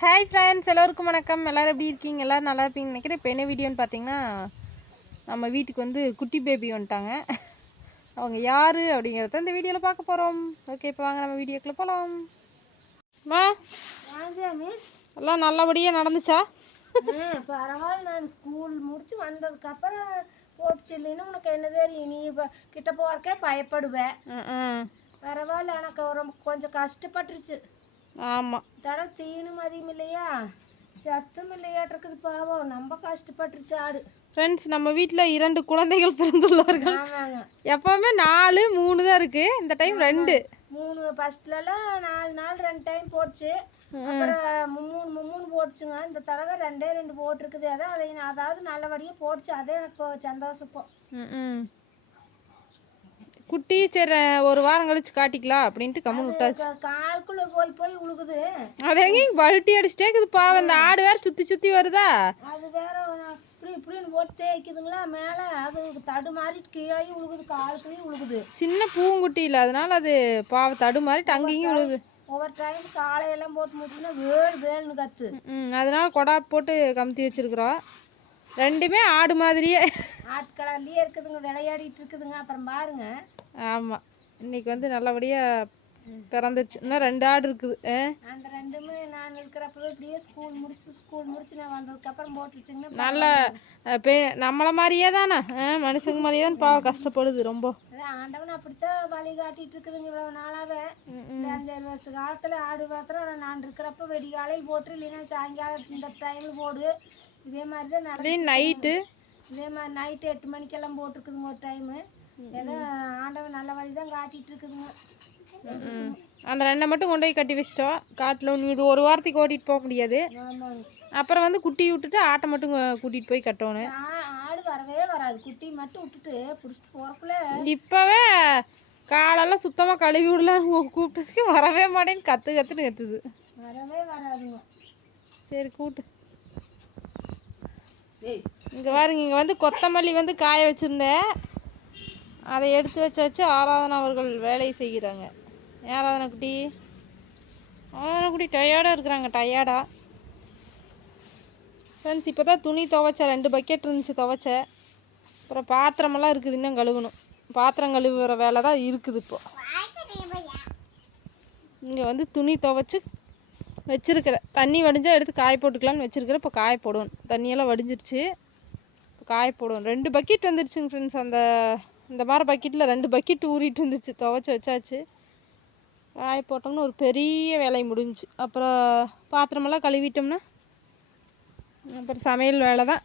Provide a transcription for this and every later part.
Hi friends எல்லோருக்கும் வணக்கம். எல்லோரும் எப்படி இருக்கீங்க? எல்லோரும் நல்லா இருப்பீங்கன்னு நினைக்கிறேன். இப்போ என்ன வீடியோன்னு பார்த்தீங்கன்னா நம்ம வீட்டுக்கு வந்து குட்டி பேபி வந்துட்டாங்க. அவங்க யார் அப்படிங்கிறத இந்த வீடியோவில் பார்க்க போகிறோம் ஓகே இப்போ வாங்க நம்ம வீடியோக்குள்ளே போகலாம் ராஜாமி எல்லாம் நல்லபடியாக நடந்துச்சா? பரவாயில்ல நான் ஸ்கூல் முடிச்சு வந்ததுக்கப்புறம் போட்டுச்சு. இல்லைன்னு உனக்கு என்ன தெரியும்? நீ இப்போ கிட்ட போறக்கே பயப்படுவேன் பரவாயில்ல எனக்கு ரொம்ப கொஞ்சம் கஷ்டப்பட்டுருச்சு. ஆமாம் தடவை தீனு மதியம் இல்லையா? சத்தும் இல்லையாட்டிருக்குது பாவம். ரொம்ப கஷ்டப்பட்டுருச்சு ஆடு. ஃப்ரெண்ட்ஸ் நம்ம வீட்டில் இரண்டு குழந்தைகள் பிறந்துள்ளார்கள். எப்போவுமே நாலு மூணு தான் இருக்குது இந்த டைம் ரெண்டு. மூணு ஃபர்ஸ்ட்லலாம் நாலு நாள் ரெண்டு டைம் போட்டுச்சு அப்புறம் மூணு மூணு போட்டுச்சுங்க இந்த தடவை ரெண்டே ரெண்டு போட்டிருக்குது. அதான் அதை நான் அதாவது நல்லபடியாக போட்டுச்சு அதே எனக்கு சந்தோஷம் இப்போ. ம். குட்டி சரி ஒரு வாரம் கழிச்சு காட்டிக்கலாம் அப்படின்ட்டு கம்முன்னு விட்டாச்சு. க- காலுக்குள்ள போய் போய் உழுகுது. அது எங்கேயும் பல்ட்டி அடிச்சுட்டே இருக்குது பாவம். இந்த ஆடு வேற சுற்றி சுற்றி வருதா? அது வேற இப்படி இப்படின்னு போட்டு தேய்க்குதுங்களா மேலே. அது தடு மாறிட்டு கீழே உழுகுது காலுக்குள்ளேயும் உழுகுது. சின்ன பூங்குட்டி இல்லை. அதனால அது பாவ தடு மாதிரி அங்கேயும் விழுது ஒவ்வொரு டைம் காலையெல்லாம் போட்டு முடிச்சுன்னா வேல் வேல்னு கத்து. ம். அதனால கொடா போட்டு கமுத்தி வச்சிருக்கிறோம். ரெண்டுமே ஆடு மாதிரியே. ஆட்களாலேயே இருக்குதுங்க விளையாடிட்டு இருக்குதுங்க. அப்புறம் பாருங்க. ஆமாம் இன்னைக்கு வந்து நல்லபடியாக பிறந்துருச்சு. இன்னும் ரெண்டு ஆடு இருக்குது? அந்த ரெண்டுமே நான் இருக்கிறப்பவே இப்படியே ஸ்கூல் முடிச்சு ஸ்கூல் முடிச்சு நான் வந்ததுக்கப்புறம் போட்டுச்சுங்கன்னா நல்ல பெ நம்மளை மாதிரியே தானே? மனுஷங்க மாதிரியே தான் பாவம் கஷ்டப்படுது ரொம்ப. ஆண்டவன் அப்படித்தான் வழி காட்டிட்டு இருக்குதுங்க இவ்வளவு நாளாவே. இந்த அஞ்சாறு வருஷ காலத்துல ஆடு பாத்திரம் நான் இருக்கிறப்ப வெடிகாலையில் போட்டு இல்லைன்னா சாயங்காலம் இந்த டைமில் போடு இதே மாதிரி தான் அப்படியே நைட்டு இதே மாதிரி நைட்டு எட்டு மணிக்கெல்லாம் போட்டிருக்குதுங்க ஒரு டைமு ஏதோ ஆண்டவன் நல்ல வழி தான் காட்டிட்டு இருக்குதுங்க. அந்த ரெண்டை மட்டும் கொண்டு போய் கட்டி வச்சிட்டோம். காட்டில் நீ இது ஒரு வாரத்துக்கு ஓட்டிகிட்டு போக முடியாது. அப்புறம் வந்து குட்டி விட்டுட்டு ஆட்டை மட்டும் கூட்டிகிட்டு போய் கட்டணும். ஆடு வரவே வராது. குட்டி மட்டும் விட்டுட்டு பிடிச்சிட்டு போறக்குள்ள இப்போவே காலெல்லாம் சுத்தமாக கழுவி விடலாம். கூப்பிட்டதுக்கு வரவே மாட்டேன்னு கற்று கற்றுன்னு கத்துது. வரவே வராதுங்க. சரி கூட்டு. இங்கே பாருங்க இங்கே வந்து கொத்தமல்லி வந்து காய வச்சுருந்தேன். அதை எடுத்து வச்சு வச்சு ஆராதனா அவர்கள் வேலை செய்கிறாங்க. ஏன் குட்டி ஆராதனை குட்டி டயர்டாக இருக்கிறாங்க டயர்டாக ஃப்ரெண்ட்ஸ் இப்போ தான் துணி துவைச்சேன் ரெண்டு பக்கெட் இருந்துச்சு துவைச்சேன் அப்புறம் பாத்திரமெல்லாம் இருக்குது இன்னும் கழுவணும். பாத்திரம் கழுவுற வேலை தான் இருக்குது இப்போ. இங்கே வந்து துணி துவைச்சி வச்சுருக்கிறேன் தண்ணி வடிஞ்சால் எடுத்து காய போட்டுக்கலான்னு வச்சுருக்கிறேன் இப்போ காய போடுவோம். தண்ணியெல்லாம் வடிஞ்சிருச்சு. இப்போ காய போடுவோம். ரெண்டு பக்கெட் வந்துருச்சுங்க ஃப்ரெண்ட்ஸ் அந்த இந்த மாதிரி பக்கெட்டில் ரெண்டு பக்கெட் ஊறிட்டு இருந்துச்சு துவைச்சி வச்சாச்சு. காய போட்டோம்னா ஒரு பெரிய வேலை முடிஞ்சு அப்புறம் பாத்திரமெல்லாம் கழுவிட்டோம்னா அப்புறம் சமையல் வேலை தான்.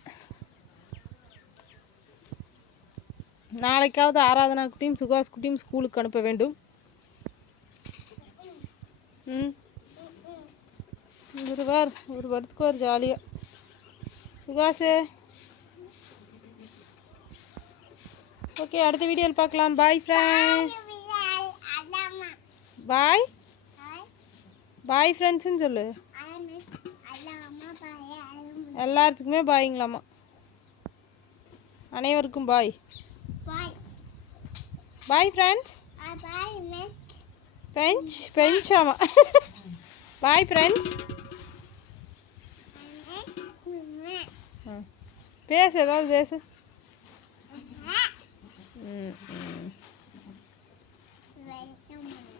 நாளைக்காவது ஆராதனா குட்டியும் சுகாஸ் குட்டியும் ஸ்கூலுக்கு அனுப்ப வேண்டும். ம். ஒரு வார் ஒரு வாரத்துக்கு ஒரு ஜாலியாக சுகாசு ஓகே அடுத்த வீடியோவில் பார்க்கலாம். பாய் ஃப்ரெண்ட்ஸ் பாய் பாய் ஃப்ரெண்ட்ஸ்னு சொல்லு. எல்லாத்துக்குமே பாய்ங்களாம்மா அனைவருக்கும் bye bye friends bench bench ஆமாம் பாய் ஃப்ரெண்ட்ஸ் பேசு ஏதாவது பேசு. ừ, ừ. về trong mình